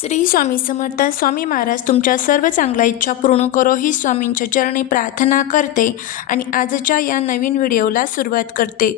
श्री स्वामी समर्थ. स्वामी महाराज तुमच्या सर्व चांगल्या इच्छा पूर्ण करो ही स्वामींच्या चरणी प्रार्थना करते आणि आजच्या या नवीन व्हिडिओला सुरुवात करते.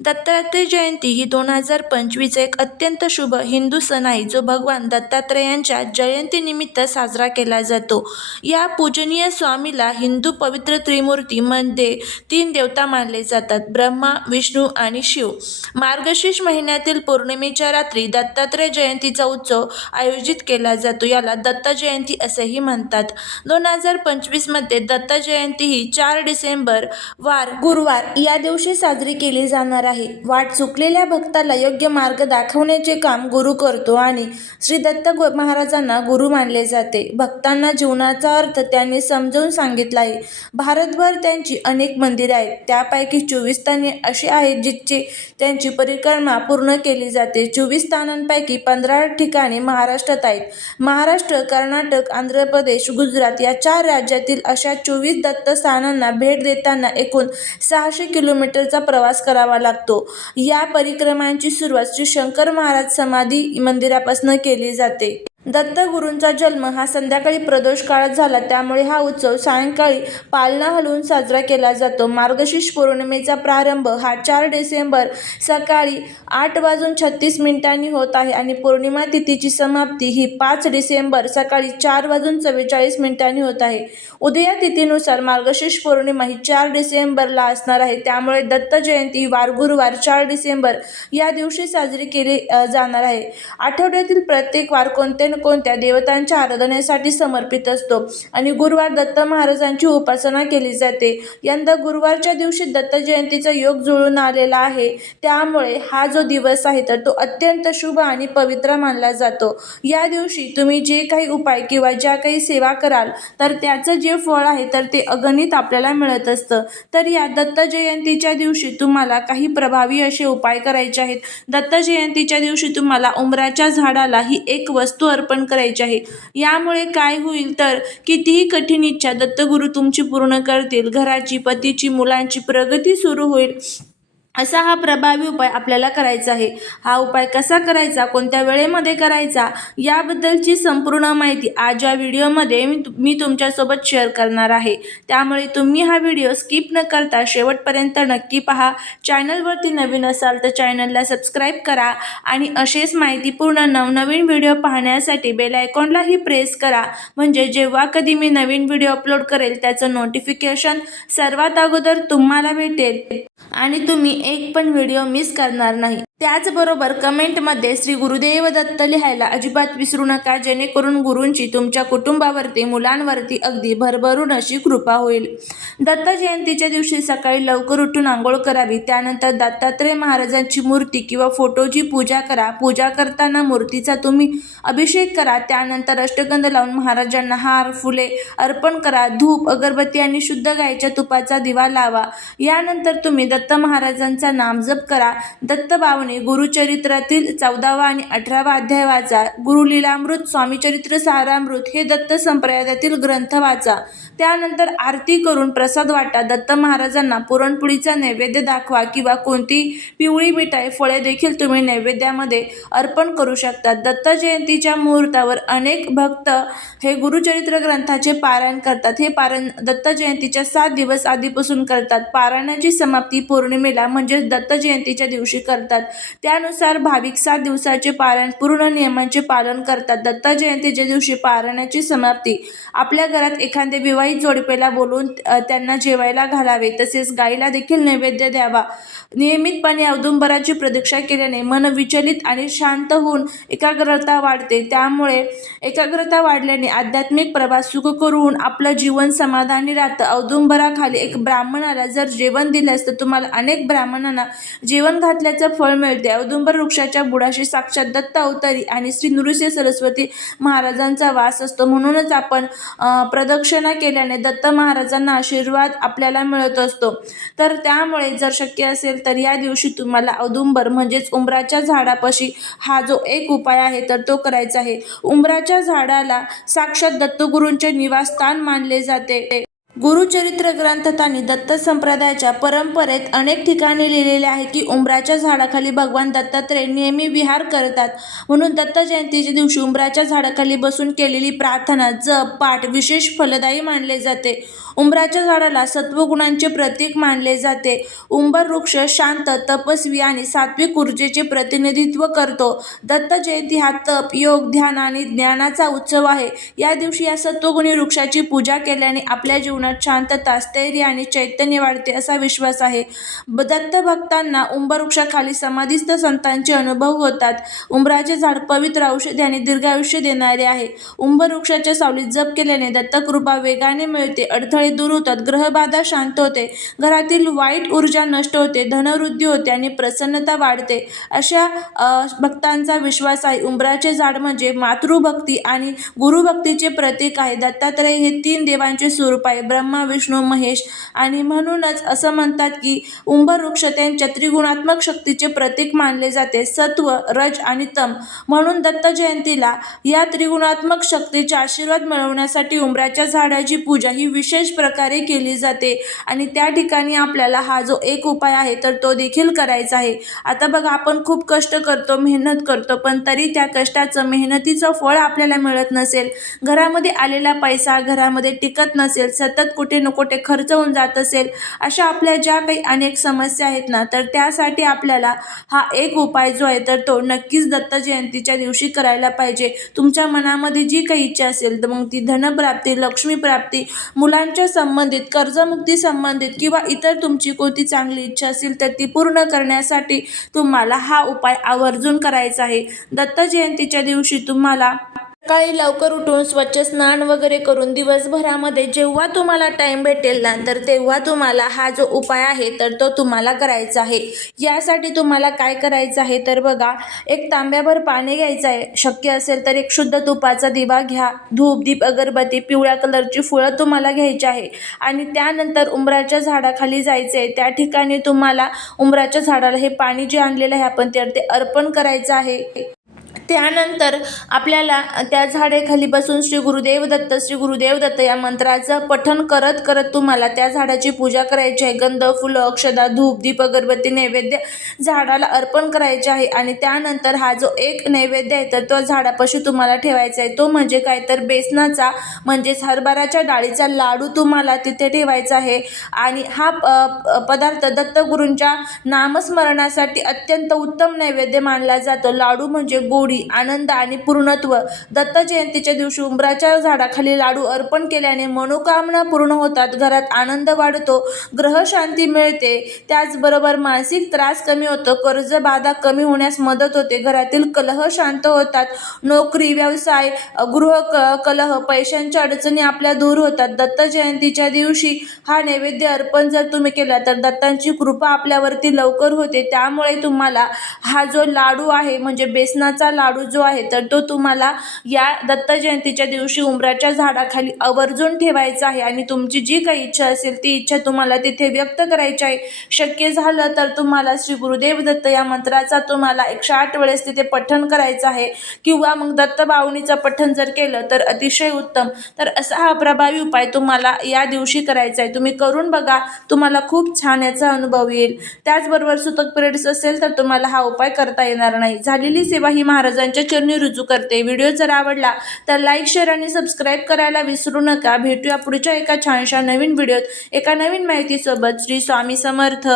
दत्तात्रय जयंती ही 2025 एक अत्यंत शुभ हिंदू सण आहे, जो भगवान दत्तात्रेयांच्या जयंतीनिमित्त साजरा केला जातो. या पूजनीय स्वामीला हिंदू पवित्र त्रिमूर्तीमध्ये 3 देवता मानले जातात: ब्रह्मा, विष्णू आणि शिव. मार्गशीर्ष महिन्यातील पौर्णिमेच्या रात्री दत्तात्रय जयंतीचा उत्सव आयोजित केला जातो. याला दत्त जयंती असेही म्हणतात. 2025 मध्ये दत्त जयंती ही 4 डिसेंबर वार गुरुवार या दिवशी साजरी केली जाणार आहे. वाट चुकलेल्या भक्ताला योग्य मार्ग दाखवण्याचे काम गुरु करतो आणि श्री दत्त महाराजांना गुरु मानले जाते. भक्तांना जीवनाचा अर्थ त्यांनी समजावून सांगितला आहे. भारतभर त्यांची अनेक मंदिरे आहेत. त्यापैकी 24 स्थाने अशी आहेत जिथे त्यांची परिक्रमा पूर्ण केली जाते. 24 स्थानांपैकी 15 ठिकाणे महाराष्ट्रात आहेत. महाराष्ट्र, कर्नाटक, आंध्र प्रदेश, गुजरात या 4 राज्यातील अशा 24 दत्त स्थानांना भेट देताना एकूण 600 किलोमीटरचा प्रवास करावा लागतो. या परिक्रमांची सुरुवात श्री शंकर महाराज समाधी मंदिरापासून केली जाते. दत्तगुरूंचा जन्म हा संध्याकाळी प्रदोष काळात झाला, त्यामुळे हा उत्सव सायंकाळी पालना हलवून साजरा केला जातो. मार्गशीर्ष पौर्णिमेचा प्रारंभ हा 4 डिसेंबर सकाळी 8:36 होत आहे आणि पौर्णिमा तिथीची समाप्ती ही 5 डिसेंबर सकाळी 4:44 होत आहे. उदया तिथीनुसार मार्गशीर्ष पौर्णिमा ही 4 डिसेंबरला असणार आहे. त्यामुळे दत्त जयंती वार गुरुवार 4 डिसेंबर या दिवशी साजरी केली जाणार आहे. आठवड्यातील प्रत्येक वार कोणत्या देवतांच्या आराधनेसाठी समर्पित असतो आणि गुरुवार दत्त महाराजांची उपासना केली जाते. यंदा गुरुवारच्या दिवशी दत्त जयंतीचा योग जुळून आलेला आहे, त्यामुळे हा जो दिवस आहे तर तो अत्यंत शुभ आणि पवित्र मानला जातो. या दिवशी तुम्ही जे काही उपाय किंवा ज्या काही सेवा कराल तर त्याचं जे फळ आहे तर ते अगणित आपल्याला मिळत असतं. तर या दत्त जयंतीच्या दिवशी तुम्हाला काही प्रभावी असे उपाय करायचे आहेत. दत्त जयंतीच्या दिवशी तुम्हाला उंबराच्या झाडाला ही एक वस्तू अर्पण करायची आहे. यामुळे काय होईल तर कितीही कठीण इच्छा दत्तगुरू तुमची पूर्ण करतील. घराची, पतीची, मुलांची प्रगती सुरू होईल. असा हा प्रभावी उपाय आपल्याला करायचा आहे. हा उपाय कसा करायचा, कोणत्या वेळेमध्ये करायचा याबद्दलची संपूर्ण माहिती आज या व्हिडिओमध्ये मी तुमच्यासोबत शेअर करणार आहे. त्यामुळे तुम्ही हा व्हिडिओ स्किप न करता शेवटपर्यंत नक्की पहा. चॅनलवरती नवीन असाल तर चॅनलला सबस्क्राईब करा आणि असेच माहितीपूर्ण नवनवीन व्हिडिओ पाहण्यासाठी बेल आयकॉनलाही प्रेस करा, म्हणजे जेव्हा कधी मी नवीन व्हिडिओ अपलोड करेल त्याचं नोटिफिकेशन सर्वात अगोदर तुम्हाला भेटेल आणि तुम्ही एक पण व्हिडिओ मिस करणार नाही. त्याचबरोबर कमेंटमध्ये श्री गुरुदेव दत्त लिहायला अजिबात विसरू नका, जेणेकरून गुरूंची तुमच्या कुटुंबावरती, मुलांवरती अगदी भरभरून अशी कृपा होईल. दत्त जयंतीच्या दिवशी सकाळी लवकर उठून आंघोळ करावी. त्यानंतर दत्तात्रय महाराजांची मूर्ती किंवा फोटोची पूजा करा. पूजा करताना मूर्तीचा तुम्ही अभिषेक करा. त्यानंतर अष्टगंध लावून महाराजांना हार, फुले अर्पण करा. धूप, अगरबत्ती आणि शुद्ध गायीच्या तुपाचा दिवा लावा. यानंतर तुम्ही दत्त महाराजांचा नामजप करा. दत्तभावने गुरुचरित्रातील 14वा आणि 18वा अध्याय वाचा. गुरुलीलामृत, स्वामीचरित्र सारामृत हे दत्त संप्रदायातील ग्रंथ वाचा. त्यानंतर आरती करून प्रसाद वाटा. दत्त महाराजांना पुरणपोळीचा नैवेद्य दाखवा किंवा कोणती पिवळी मिठाई, फळे देखील तुम्ही नैवेद्यामध्ये अर्पण करू शकता. दत्त जयंतीच्या मुहूर्तावर अनेक भक्त हे गुरुचरित्र ग्रंथाचे पारायण करतात. हे पारायण दत्त जयंतीच्या 7 दिवस आधीपासून करतात. पारायणाची समाप्ती पौर्णिमेला म्हणजेच दत्त जयंतीच्या दिवशी करतात. त्यानुसार भाविक 7 दिवसाचे पारायण पूर्ण नियमांचे पालन करतात. दत्त जयंतीच्या दिवशी पारायणाची समाप्ती आपल्या घरात एखाद्या विवाहित जोडप्याला बोलवून त्यांना जेवायला घालावे. तसेच गायीला देखील नैवेद्य द्यावा. नियमितपणे औदुंबराची प्रदक्षिणा केल्याने मन विचलित आणि शांत होऊन एकाग्रता वाढते. त्यामुळे एकाग्रता वाढल्याने आध्यात्मिक प्रवास सुखकर होऊन आपलं जीवन समाधानी राहतं. औदुंबराखाली एक ब्राह्मणाला जर जेवण दिल्यास तर तुम्हाला अनेक ब्राह्मणांना जेवण घातल्याचं फळ मिळते. औदुंबर वृक्षाच्या बुडाशी साक्षात दत्त अवतारी आणि श्री नृसिंह सरस्वती महाराजांचा वास असतो. म्हणूनच आपण प्रदक्षिणा केल्याने दत्त महाराजांना आशीर्वाद आपल्याला मिळत असतो. तर त्यामुळे जर शक्य असेल तर या दिवशी तुम्हाला औदुंबर म्हणजेच उंबराच्या झाडापाशी हा जो एक उपाय आहे तर तो करायचा आहे. उंबराच्या झाडाला साक्षात दत्तगुरूंचे निवासस्थान मानले जाते. गुरुचरित्र ग्रंथात आणि दत्त संप्रदायाच्या परंपरेत अनेक ठिकाणी लिहिलेले आहे की उंबराच्या झाडाखाली भगवान दत्तात्रय नेहमी विहार करतात. म्हणून दत्त जयंतीच्या दिवशी उंबराच्या झाडाखाली बसून केलेली प्रार्थना, जप, पाठ विशेष फलदायी मानले जाते. उंबराच्या झाडाला सत्वगुणांचे प्रतीक मानले जाते. उंबर वृक्ष शांत, तपस्वी आणि सात्विक ऊर्जेचे प्रतिनिधित्व करतो. दत्त जयंती हा तप, योग, ध्यान आणि ज्ञानाचा उत्सव आहे. या दिवशी या सत्वगुणी वृक्षाची पूजा केल्याने आपल्या जीवनात शांतता, स्थैर्य आणि चैतन्य वाढते असा विश्वास आहे. दत्त भक्तांना उंबर वृक्षाखाली समाधीस्थ संतांचे अनुभव होतात. उंबराचे झाड पवित्र, औषधी आणि दीर्घायुष्य देणारे आहे. उंबर वृक्षाच्या सावलीत जप केल्याने दत्तकृपा वेगाने मिळते, अडथळे दूर होतात, ग्रहबाधा शांत होते, घरातील वाईट ऊर्जा नष्ट होते, धनवृद्धी होते आणि प्रसन्नता वाढते अशा भक्तांचा विश्वास आहे. उंबराचे झाड म्हणजे मातृभक्ती आणि गुरुभक्तीचे प्रतीक आहे. दत्तात्रय हे 3 देवांचे स्वरूप आहे, ब्रह्मा, विष्णू, महेश, आणि म्हणूनच असं म्हणतात की उंबर वृक्ष त्यांच्या त्रिगुणात्मक शक्तीचे प्रतीक मानले जाते, सत्व, रज आणि तम. म्हणून दत्त जयंतीला या त्रिगुणात्मक शक्तीचे आशीर्वाद मिळवण्यासाठी उंबराच्या झाडाची पूजा ही विशेष प्रकारे केली जाते. आणि त्या ठिकाणी आपल्याला हा जो एक उपाय आहे तर तो देखील करायचा आहे. आता बघा, आपण खूप कष्ट करतो, मेहनत करतो, पण तरी त्या कष्टाचं, मेहनतीचं फळ आपल्याला मिळत नसेल, घरामध्ये आलेला पैसा घरामध्ये टिकत नसेल, सतत कुठे न कुठे खर्च होऊन जात असेल, अशा आपल्या ज्या काही अनेक समस्या आहेत ना, तर त्यासाठी आपल्याला हा एक उपाय जो आहे तर तो नक्कीच दत्त जयंतीच्या दिवशी करायला पाहिजे. तुमच्या मनामध्ये जी काही इच्छा असेल तर मग ती धनप्राप्ती, लक्ष्मीप्राप्ती, मुलांच्या संबंधित, कर्जमुक्ती संबंधित किंवा इतर तुमची कोणती चांगली इच्छा असेल तर ती पूर्ण करण्यासाठी तुम्हाला हा उपाय आवर्जून करायचा आहे. दत्त जयंतीच्या दिवशी तुम्हाला सकाळी लवकर उठून स्वच्छ स्नान वगैरे करून दिवसभरामध्ये जेव्हा तुम्हाला टाईम भेटेल ना तर तेव्हा तुम्हाला हा जो उपाय आहे तर तो तुम्हाला करायचा आहे. यासाठी तुम्हाला काय करायचं आहे तर बघा, एक तांब्याभर पाणी घ्यायचं आहे, शक्य असेल तर एक शुद्ध तुपाचा दिवा घ्या, धूप, दीप, अगरबत्ती, पिवळ्या कलरची फुलं तुम्हाला घ्यायची आहे आणि त्यानंतर उंबराच्या झाडाखाली जायचं आहे. त्या ठिकाणी तुम्हाला उंबराच्या झाडाला हे पाणी जे आणलेलं आहे आपण ते अर्पण करायचं आहे. त्यानंतर आपल्याला त्या झाडाखाली बसून श्री गुरुदेव दत्त, श्री गुरुदेव दत्त या मंत्राचं पठण करत करत तुम्हाला त्या झाडाची पूजा करायची आहे. गंध, फुलं, अक्षदा, धूप, दीप, अगरबत्ती, नैवेद्य झाडाला अर्पण करायचे आहे. आणि त्यानंतर हा जो एक नैवेद्य आहे तर तो झाडापाशी तुम्हाला ठेवायचा आहे. तो म्हणजे काय तर बेसनाचा म्हणजेच हरभऱ्याच्या डाळीचा लाडू तुम्हाला तिथे ठेवायचा आहे. आणि हा पदार्थ दत्तगुरूंच्या नामस्मरणासाठी अत्यंत उत्तम नैवेद्य मानला जातो. लाडू म्हणजे गोडी, आनंद आणि पूर्णत्व. दत्त जयंतीच्या दिवशी उंबराच्या झाडाखाली लाडू अर्पण केल्याने मनोकामना पूर्ण होतात, घरात आनंद वाढतो, ग्रह शांती मिळते, त्याचबरोबर मानसिक त्रास कमी होतो, कर्जबाधा कमी होण्यास मदत होते, घरातील कलह शांत होतात, नोकरी, व्यवसाय, गृह कलह, पैशांच्या अडचणी आपल्या दूर होतात. दत्त जयंतीच्या दिवशी हा नैवेद्य अर्पण जर तुम्ही केला तर दत्तांची कृपा आपल्यावरती लवकर होते. त्यामुळे तुम्हाला हा जो लाडू आहे म्हणजे बेसनाचा लाडू जो आहे तर तो तुम्हाला या दत्त जयंतीच्या दिवशी उंबराच्या झाडाखाली आवर्जून ठेवायचा आहे. आणि तुमची जी काही इच्छा असेल ती इच्छा तुम्हाला तिथे व्यक्त करायची आहे. शक्य झालं तर तुम्हाला श्री गुरुदेव दत्त या मंत्राचा तुम्हाला 108 वेळेस तिथे पठण करायचं आहे किंवा मग दत्तबावणीचं पठण जर केलं तर अतिशय उत्तम. तर असा हा प्रभावी उपाय तुम्हाला या दिवशी करायचा आहे. तुम्ही करून बघा, तुम्हाला खूप छान याचा अनुभव येईल. त्याचबरोबर सुतक पिरियड्स असेल तर तुम्हाला हा उपाय करता येणार नाही. झालेली सेवा ही महाराजांच्या चरणी रुजू करते. व्हिडिओ जर आवडला तर लाईक, शेअर आणि सबस्क्राईब करायला विसरू नका. भेटूया पुढच्या एका छानशा नवीन व्हिडिओत एका नवीन माहितीसोबत. श्री स्वामी समर्थ.